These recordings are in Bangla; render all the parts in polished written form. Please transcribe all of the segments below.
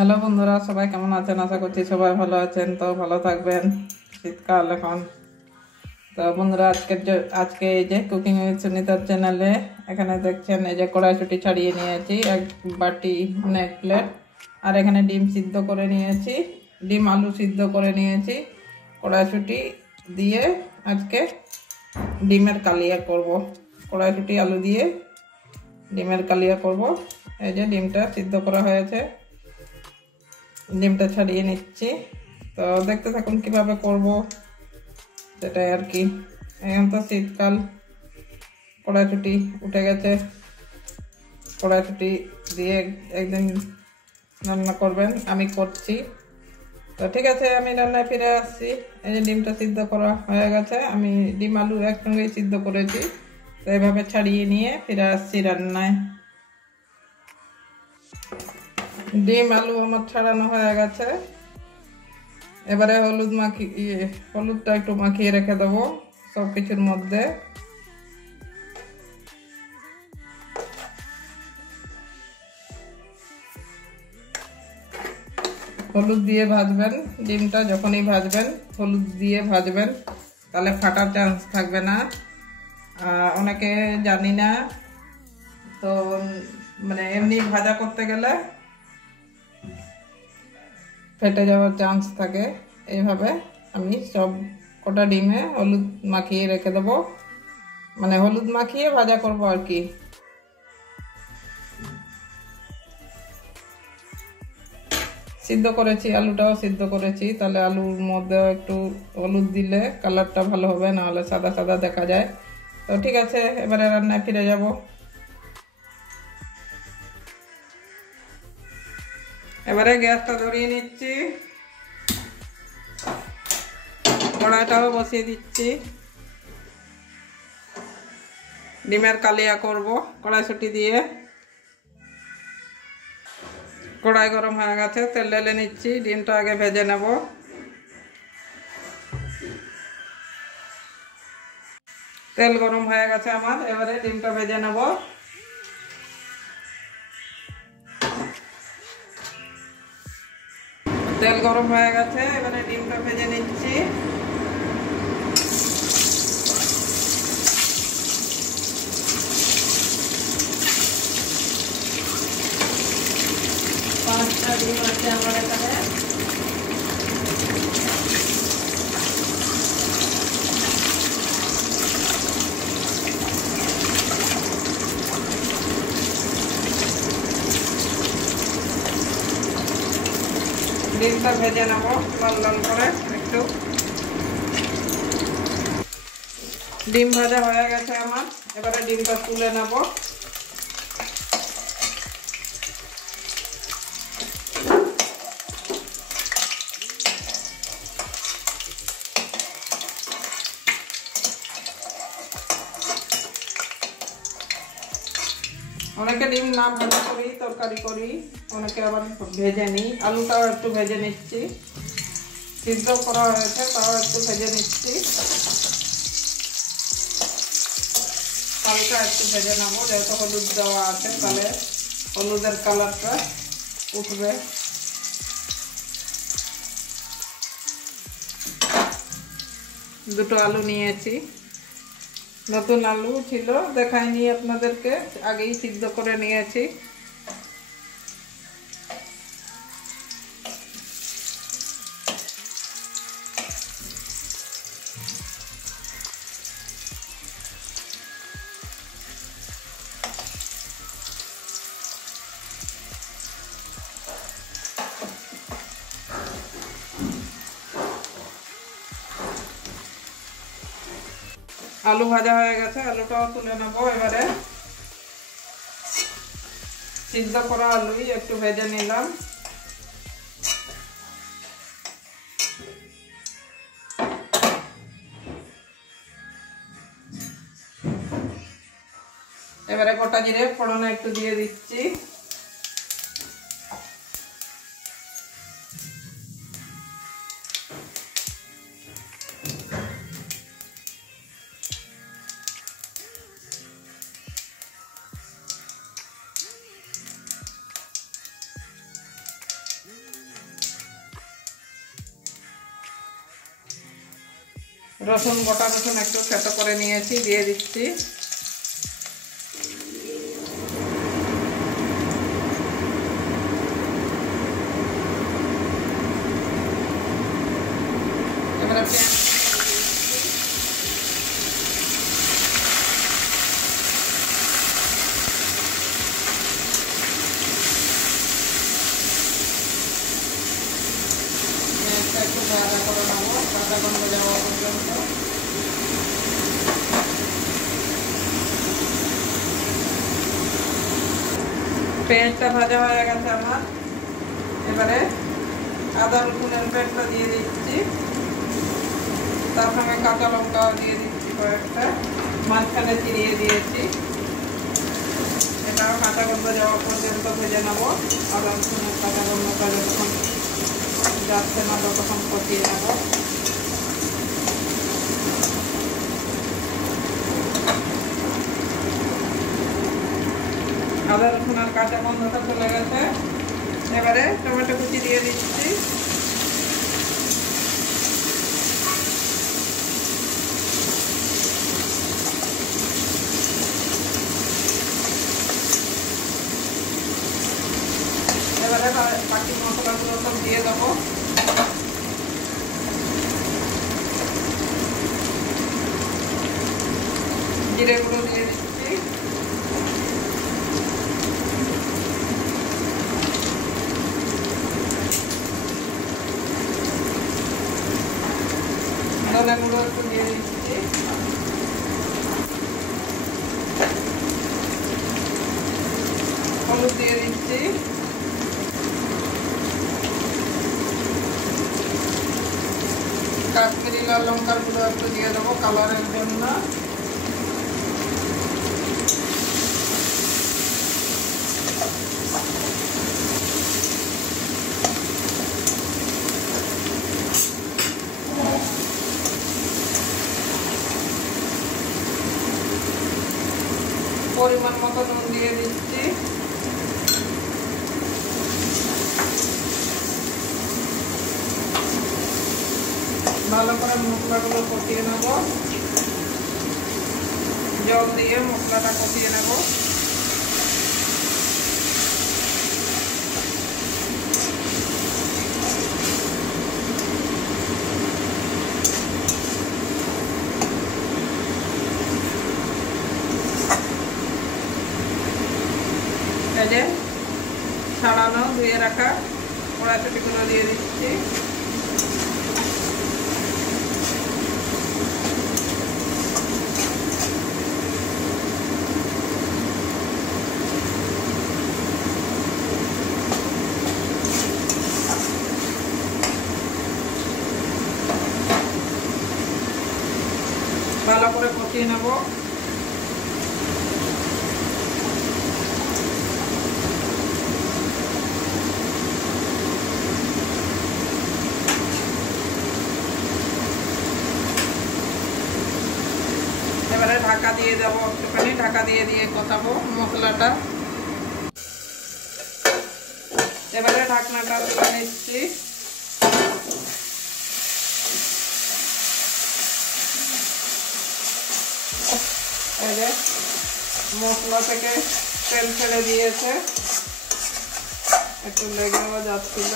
হ্যালো বন্ধুরা, সবাই কেমন আছেন? আশা করছি সবাই ভালো আছেন। তো ভালো থাকবেন, শীতকাল এখন। তো বন্ধুরা, আজকে এই যে কুকিং উইথ সুনিতার চ্যানেলে এখানে দেখছেন এই যে কড়াইশুঁটি ছাড়িয়ে নিয়েছি, এক বাটি মানে এক প্লেট। আর এখানে ডিম সিদ্ধ করে নিয়েছি, ডিম আলু সিদ্ধ করে নিয়েছি। কড়াইশুঁটি দিয়ে আজকে ডিমের কালিয়া করব। কড়াইশুঁটি আলু দিয়ে ডিমের কালিয়া করব। এই যে ডিমটা সিদ্ধ করা হয়েছে, ডিমটা ছাড়িয়ে নিচ্ছি। তো দেখতে থাকুন কিভাবে করব সেটাই আর কি। এখন তো শীতকাল, কড়াইশুঁটি উঠে গেছে, কড়াইশুঁটি দিয়ে একদিন রান্না করবেন, আমি করছি। তো ঠিক আছে, আমি রান্নায় ফিরে আসছি। এই যে ডিমটা সিদ্ধ করা হয়ে গেছে, আমি ডিম আলু একসঙ্গেই সিদ্ধ করেছি। তো এইভাবে ছাড়িয়ে নিয়ে ফিরে আসছি রান্নায়। ডিম আলু আমার ছাড়ানো হয়ে গেছে। এবারে হলুদটা একটু মাখিয়ে রেখে দেবো সব কিছুর মধ্যে। হলুদ দিয়ে ভাজবেন ডিমটা, যখনই ভাজবেন হলুদ দিয়ে ভাজবেন, তাহলে ফাটার চান্স থাকবে না। অনেকে জানি না তো, মানে এমনি ভাজা করতে গেলে ফেটে যাওয়ার চান্স থাকে। এইভাবে আমি সব কটা ডিমে হলুদ মাখিয়ে রেখে দেবো, মানে হলুদ মাখিয়ে ভাজা করব আর কি। সিদ্ধ করেছি, আলুটাও সিদ্ধ করেছি, তাহলে আলুর মধ্যে একটু হলুদ দিলে কালারটা ভালো হবে, নাহলে সাদা সাদা দেখা যায়। তো ঠিক আছে, এবারে রান্নায় ফিরে যাব। এবারে গ্যাসটা ধরিয়ে নিচ্ছি, কড়াইটাও বসিয়ে দিচ্ছি। ডিমের কালিয়া করব কড়াইশুঁটি দিয়ে। কড়াই গরম হয়ে গেছে, তেল ঢেলে নিচ্ছি। ডিমটা আগে ভেজে নেব। তেল গরম হয়ে গেছে আমার, এবারে ডিমটা ভেজে নেব। তেল গরম হয়ে গেছে, এবারে ডিমটা ভেজে নিচ্ছি। পাঁচটা ডিম আছে আমার এখানে। ডিমটা ভেজে নেব লাল লাল করে একটু। ডিম ভাজা হয়ে গেছে আমার, এবারে ডিমটা তুলে নেব। অনেকে ডিম না ভাজা করি, তরকারি করি, অনেকে আবার ভেজে নিই। আলুটাও একটু ভেজে নিচ্ছি, সিদ্ধ করা হয়েছে তাও একটু ভেজে নিচ্ছি। হালকা একটু ভেজে নেবো, যেহেতু হলুদ দেওয়া আছে, তাহলে হলুদের কালারটা উঠবে। দুটো আলু নিয়েছি, নতুন আলু ছিল, দেখাইনি আপনাদেরকে, আগেই সিদ্ধ করে নিয়েছি। আলু ভাজা হয়ে গেছে, আলুটাও তুলে নেবো। এবারে সিদ্ধ করা আলুই একটু ভেজে নিলাম। এবারে গোটা জিরে ফোড়নে একটু দিয়ে দিচ্ছি। রসুন, গোটা রসুন একটু থেতো করে নিয়েছি, দিয়ে দিচ্ছি। এবারে একটু ভাজা করে নেবো, ভাজা গন্ধ যাওয়া পর্যন্ত। পেঁয়াজটা ভাজা হয়ে গেছে আমার। এবারে আদা রসুনের পেস্টটা দিয়ে দিচ্ছি, তার সঙ্গে কাঁচা লঙ্কা দিয়ে দিচ্ছি কয়েকটা, মাঝখানে চিরিয়ে দিয়েছি। এটাও কাঁচা গন্ধ যাওয়া পর্যন্ত ভেজে নেবো। আদা রসুনের কাঁচা গন্ধটা যতক্ষণ যাচ্ছে না ততক্ষণ কষিয়ে নেবো। আদা রসুন আর কাঁচা গন্ধটা চলে গেছে। এবারে টমেটো কুচি দিয়ে দিচ্ছি। এবারে বাকি মশলাগুলো সব দিয়ে দেবো। জিরে গুঁড়ো দিয়ে দিচ্ছি, ধনে গুঁড়ো একটু দিয়ে দিচ্ছি, হলুদ দিয়ে দিচ্ছি, কাশ্মীরি লাল লঙ্কার গুঁড়ো একটু দিয়ে দেবো কালারের জন্য। পরিমাণ মতো নুন দিয়ে দিচ্ছি। ভালো করে মশলাগুলো কষিয়ে নেব, জল দিয়ে মশলাটা কষিয়ে নেব। এই যে ছাড়ানো ধুয়ে রাখা কড়াইশুঁটিগুলো দিয়ে দিচ্ছি। ভালো করে কষিয়ে নেব। এবারে ঢাকা দিয়ে দেবো, একটুখানি ঢাকা দিয়ে কষাবো মশলাটা। এবারে ঢাকনাটা তুলে নিচ্ছি। এই যে মশলা থেকে তেল ছেড়ে দিয়েছে, একটু লেগেও যাচ্ছিল।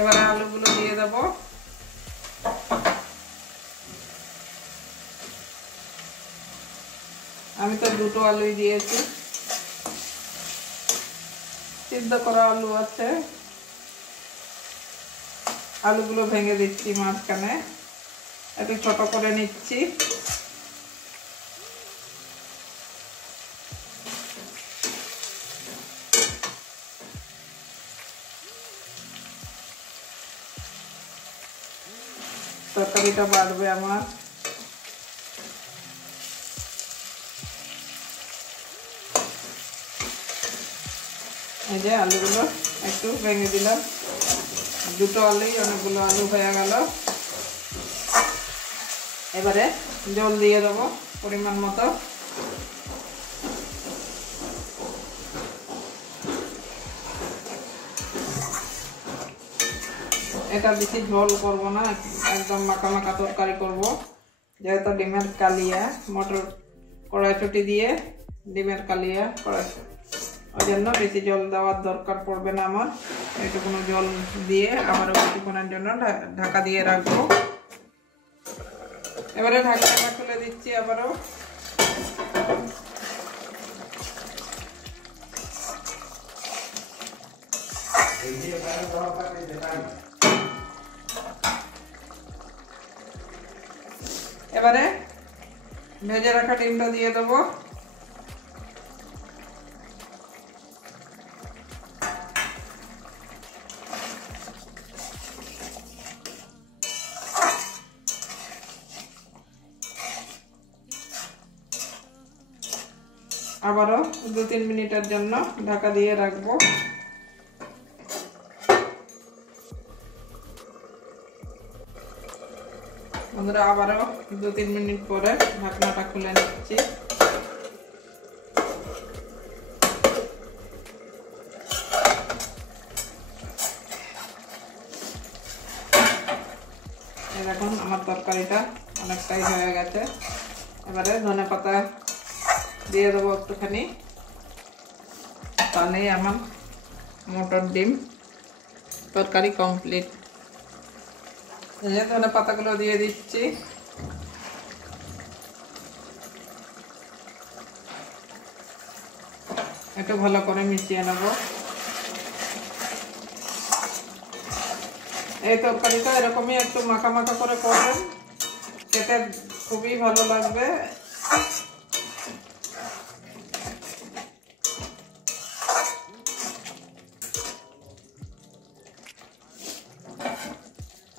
এবারে আলুগুলো দিয়ে দেবো। আমি তো দুটো আলুই দিয়েছি, সিদ্ধ করা আলু আছে। আলুগুলো ভেঙে দিচ্ছি মাঝখানে, একটু ছোট করে নিচ্ছি। তরকারিটা বাড়বে আমার। এই যে আলুগুলো একটু ভেঙে দিলাম, দুটো আলুই অনেকগুলো আলু হয়ে গেল। এবারে জল দিয়ে দেবো পরিমাণ মতো। এটা বেশি ঝোল করব না, একদম মাখা মাখা তরকারি করব। যেহেতু ডিমের কালিয়া, মটর কড়াইশুঁটি দিয়ে ডিমের কালিয়া ওই জন্য বেশি জল দেওয়ার দরকার পড়বে না আমার। এইটুকুনো জল দিয়ে আবারও কিছুক্ষণের জন্য ঢাকা দিয়ে রাখবো। এবারে ঢাকনাটা খুলে দিচ্ছি আবারও। এবারে ভেজে রাখা ডিমটা দিয়ে দেবো। আবারও 2-3 মিনিটের জন্য ঢাকা দিয়ে রাখবো। বন্ধুরা আবারও 2-3 মিনিট পরে ঢাকনাটা খুলে নিচ্ছি। দেখুন আমার তরকারিটা অনেকটাই হয়ে গেছে। এবারে ধনেপাতা দিয়ে দেবো একটুখানি, তাহলেই আমার মটর ডিম তরকারি কমপ্লিট। ধনে পাতাগুলো দিয়ে দিচ্ছি। একটু ভালো করে মিশিয়ে নেব। এই তরকারিটা এরকমই একটু মাখা মাখা করে করবেন, খেতে খুবই ভালো লাগবে।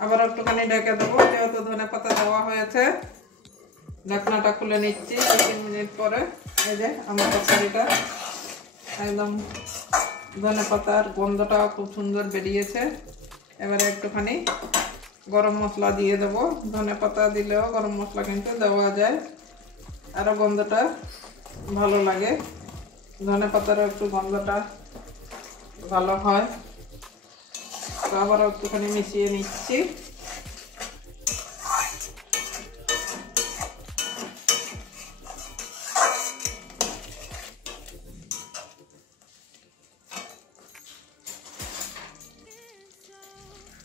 আবার একটুখানি ঢেকে দেবো, যেহেতু ধনে পাতা দেওয়া হয়েছে। ঢাকনাটা খুলে নিচ্ছি 2-3 মিনিট পরে। এই যে আমার তরকারিটা একদম ধনে পাতার গন্ধটাও খুব সুন্দর বেরিয়েছে। এবারে একটুখানি গরম মশলা দিয়ে দেবো। ধনে পাতা দিলেও গরম মশলা কিন্তু দেওয়া যায়, আরও গন্ধটা ভালো লাগে। ধনে পাতারও একটু গন্ধটা ভালো হয়। তো আবার একটুখানি মিশিয়ে নিচ্ছি।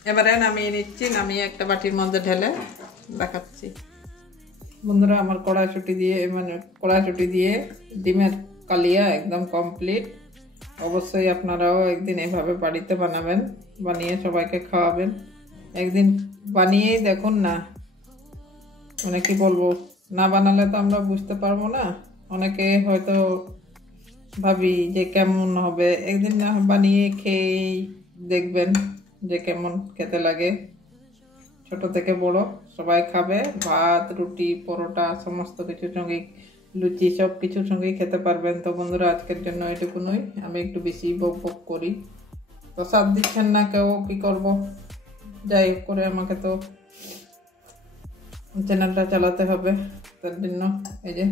এবারে নামিয়ে নিচ্ছি, নামিয়ে একটা বাটির মধ্যে ঢেলে দেখাচ্ছি। বন্ধুরা আমার কড়াইশুঁটি দিয়ে ডিমের কালিয়া একদম কমপ্লিট। অবশ্যই আপনারাও একদিন এভাবে বাড়িতে বানাবেন, বানিয়ে সবাইকে খাওয়াবেন। একদিন বানিয়েই দেখুন না, মানে কি বলবো, না বানালে তো আমরা বুঝতে পারবো না। অনেকে হয়তো ভাবি যে কেমন হবে, একদিন না বানিয়ে খেয়েই দেখবেন যে কেমন খেতে লাগে। ছোট থেকে বড় সবাই খাবে, ভাত রুটি পরোটা সমস্ত কিছুর সঙ্গে, লুচি সব কিছুর সঙ্গেই খেতে পারবেন। তো বন্ধুরা আজকের জন্য এটুকুনই। আমি একটু বেশি বক করি, তো সাথ দিচ্ছেন না কেউ, কি করব। যাই হোক করে আমাকে তো চ্যানেলটা চালাতে হবে, তার জন্য এই যে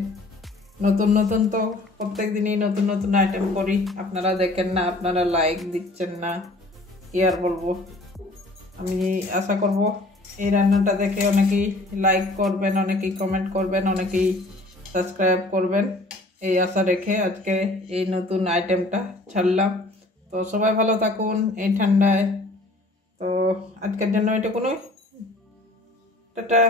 নতুন তো প্রত্যেক দিনই নতুন আইটেম করি। আপনারা দেখেন না, আপনারা লাইক দিচ্ছেন না, কি আর বলবো। আমি আশা করব এই রান্নাটা দেখে অনেকেই লাইক করবেন, অনেকেই কমেন্ট করবেন, অনেকেই সাবস্ক্রাইব করবেন, এই আশা রেখে আজকে এই নতুন আইটেমটা ছাড়লাম। তো সবাই ভালো থাকুন এই ঠান্ডায়। তো আজকের জন্য এটুকুনই, টাটা।